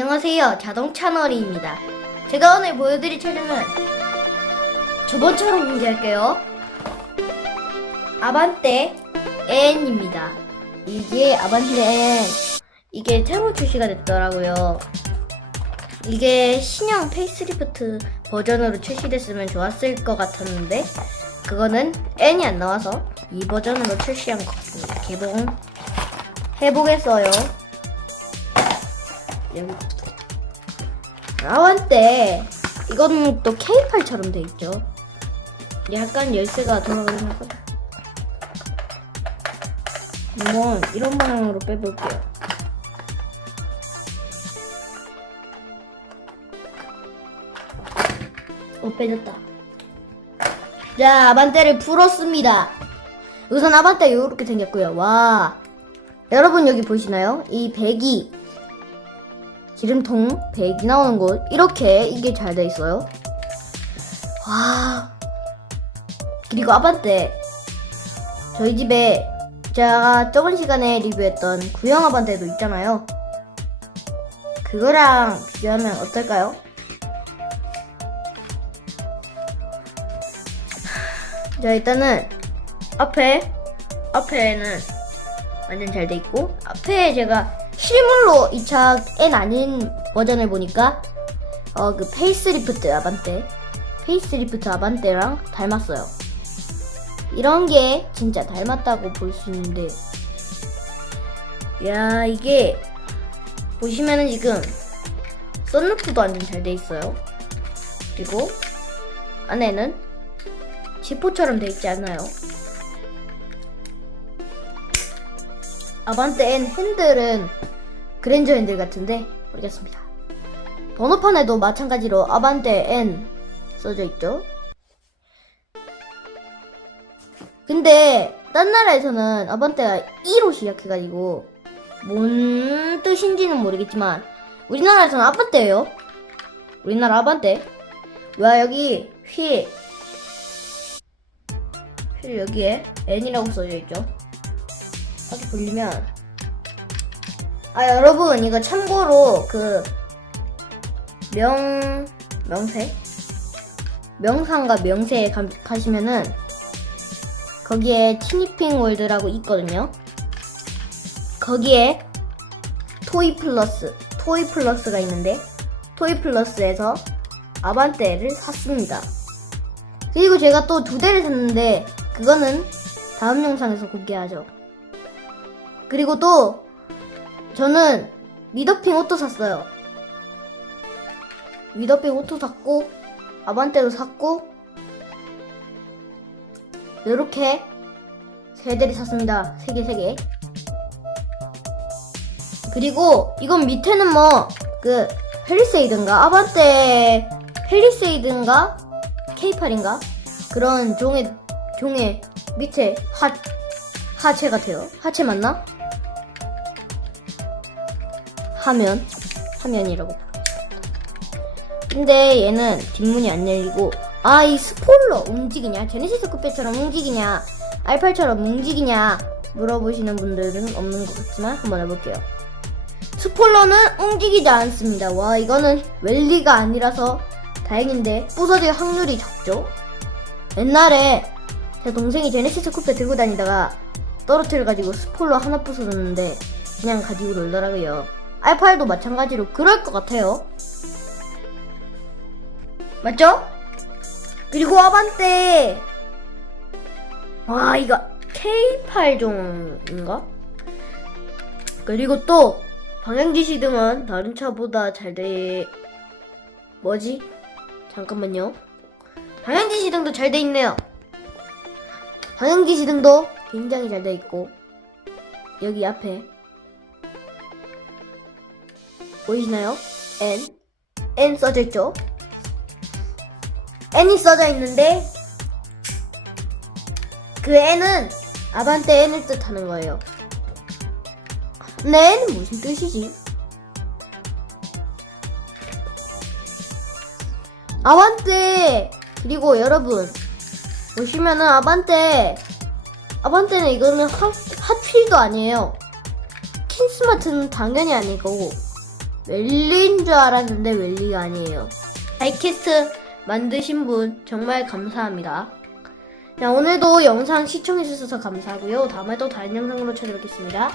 안녕하세요. 자동차 너리입니다. 제가 오늘 보여드릴 차량은 저번처럼 공개할게요. 아반떼 N입니다. 이게 아반떼 N 이게 새로 출시가 됐더라고요. 이게 신형 페이스리프트 버전으로 출시됐으면 좋았을 것 같았는데 그거는 N이 안 나와서 이 버전으로 출시한 것 같습니다. 개봉 해보겠어요. 여기 아반떼 이건 또 K8처럼 돼 있죠. 약간 열쇠가 돌아가긴 하거든. 한번 이런 방향으로 빼볼게요. 어 빼졌다. 자 아반떼를 풀었습니다. 우선 아반떼 이렇게 생겼고요. 와 여러분 여기 보이시나요? 이 배기 기름통 배기 나오는 곳 이렇게 이게 잘 돼 있어요. 와 그리고 아반떼 저희 집에 제가 저번 시간에 리뷰했던 구형 아반떼도 있잖아요. 그거랑 비교하면 어떨까요? 자 일단은 앞에 앞에는 완전 잘 돼 있고 앞에 제가 실물로 이차 N 아닌 버전을 보니까 어 그 페이스리프트 아반떼 페이스리프트 아반떼랑 닮았어요. 이런 게 진짜 닮았다고 볼 수 있는데 야 이게 보시면은 지금 썬루프도 완전 잘 돼 있어요. 그리고 안에는 지포처럼 돼 있지 않아요. 아반떼 N 핸들은 그랜저 핸들 같은데 모르겠습니다. 번호판에도 마찬가지로 아반떼 N 써져 있죠. 근데 딴 나라에서는 아반떼가 2로 시작해가지고 뭔 뜻인지는 모르겠지만 우리나라에서는 아반떼예요. 우리나라 아반떼. 와 여기 휠 휠 여기에 N이라고 써져 있죠. 이렇게 돌리면 아 여러분 이거 참고로 그 명 명세 명상과 명세에 가, 가시면은 거기에 티니핑 월드라고 있거든요. 거기에 토이 플러스 토이 플러스가 있는데 토이 플러스에서 아반떼를 샀습니다. 그리고 제가 또 두 대를 샀는데 그거는 다음 영상에서 공개하죠. 그리고 또 저는 미더핑 오토 샀어요. 미더핑 오토 샀고 아반떼도 샀고 이렇게 세 대를 샀습니다. 세 개, 세 개. 그리고 이건 밑에는 뭐그 펠리세이드인가 아반떼 펠리세이드인가 K8인가 그런 종의 종의 밑에 하 하체 같아요. 하체 맞나? 화면 화면이라고. 근데 얘는 뒷문이 안 열리고 아 이 스포일러 움직이냐 제네시스 쿠페처럼 움직이냐 R8처럼 움직이냐 물어보시는 분들은 없는 것 같지만 한번 해볼게요. 스포일러는 움직이지 않습니다. 와 이거는 웰리가 아니라서 다행인데 부서질 확률이 적죠. 옛날에 제 동생이 제네시스 쿠페 들고 다니다가 떨어뜨려가지고 스포일러 하나 부서졌는데 그냥 가지고 놀더라고요. R8도 마찬가지로 그럴 것 같아요. 맞죠? 그리고 아반떼 와 이거 K8종인가? 그리고 또 방향지 시 등은 다른 차보다 잘 돼... 뭐지? 잠깐만요 방향지 시 등도 잘 돼 있네요 방향지 시 등도 굉장히 잘 돼 있고 여기 앞에 보이시나요? N N 써져 있죠? N이 써져 있는데 그 N은 아반떼 N을 뜻하는 거예요. 근데 N은 무슨 뜻이지? 아반떼 그리고 여러분 보시면은 아반떼 아반떼는 이거는 핫, 핫휠도 아니에요. 킨스마트는 당연히 아니고 웰리인 줄 알았는데 웰리가 아니에요. 다이캐스트 만드신 분 정말 감사합니다. 자, 오늘도 영상 시청해주셔서 감사하고요. 다음에 또 다른 영상으로 찾아뵙겠습니다.